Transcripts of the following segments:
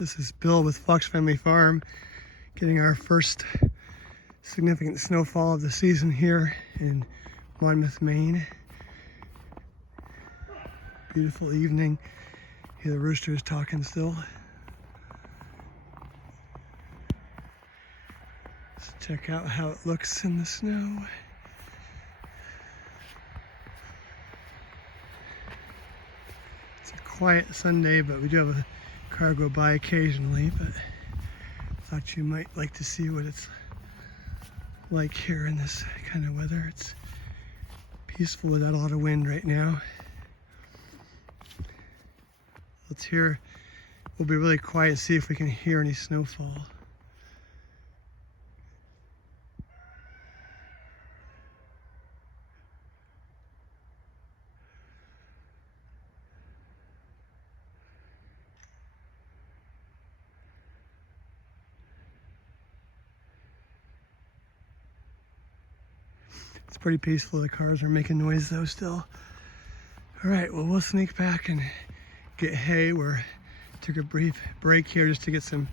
This is Bill with Fox Family Farm, getting our first significant snowfall of the season here in Monmouth, Maine. Beautiful evening. Hear the roosters talking still. Let's check out how it looks in the snow. It's a quiet Sunday, but we do have a car go by occasionally, but thought you might like to see what it's like here in this kind of weather. It's peaceful without a lot of wind right now. Let's hear, we'll be really quiet and see if we can hear any snowfall. It's pretty peaceful. The cars are making noise though still. All right, well, we'll sneak back and get hay. Took a brief break here just to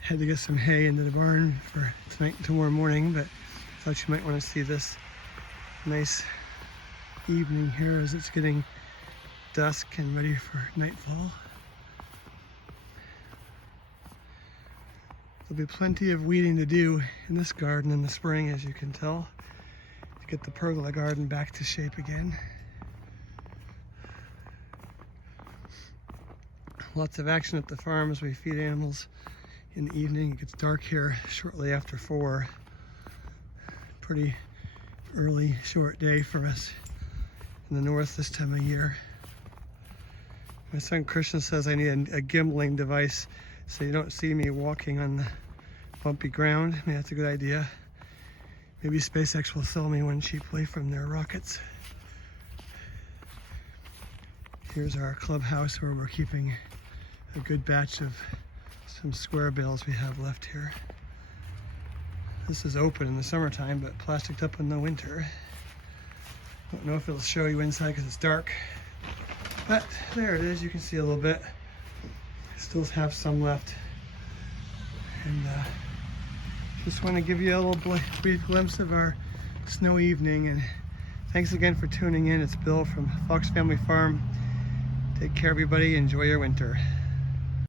had to get some hay into the barn for tonight and tomorrow morning, but I thought you might want to see this nice evening here as it's getting dusk and ready for nightfall. There'll be plenty of weeding to do in this garden in the spring, as you can tell, to get the pergola garden back to shape again. Lots of action at the farm as we feed animals in the evening. It gets dark here shortly after 4. Pretty early, short day for us in the north this time of year. My son Christian says I need a gimbling device so you don't see me walking on the bumpy ground. Maybe that's a good idea. Maybe SpaceX will sell me one cheaply from their rockets. Here's our clubhouse where we're keeping a good batch of some square bills we have left here. This is open in the summertime, but plasticed up in the winter. Don't know if it'll show you inside because it's dark, but there it is. You can see a little bit. Still have some left, and just want to give you a little brief glimpse of our snow evening. And thanks again for tuning in. It's Bill from Fox Family Farm. Take care, everybody. Enjoy your winter.